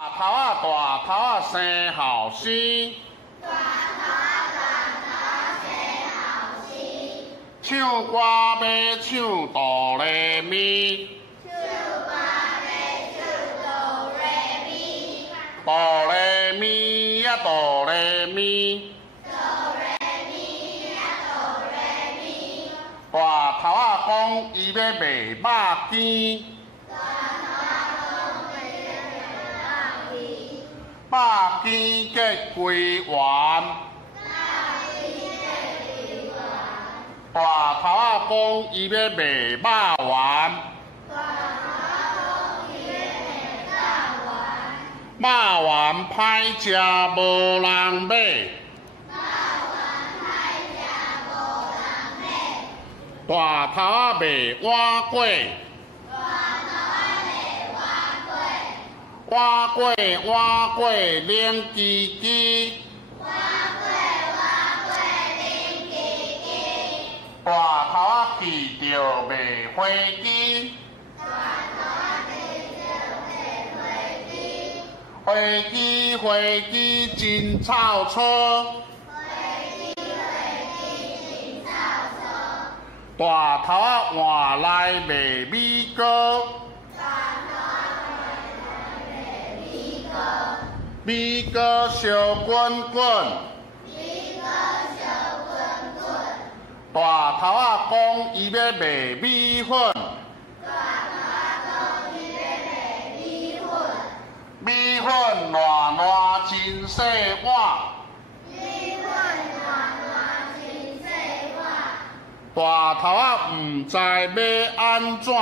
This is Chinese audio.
大头啊，大头啊，生后生。大头啊，大头啊，生后生。唱歌要唱哆来咪。唱歌要唱哆来咪。哆来咪呀，哆来咪。哆来咪呀，哆来咪。大头啊，讲伊要卖肉羹。肉羹结归圆，大头啊讲伊要卖肉圆，肉圆歹食无人买，大头啊卖碗粿。碗粿冷叽叽，大头啊去着卖花枝，花枝真臭臭，大头啊换来卖米糕。米糕烧滚滚，大头啊讲伊要卖米粉，米粉烂烂真细碗，大头啊毋知要安怎。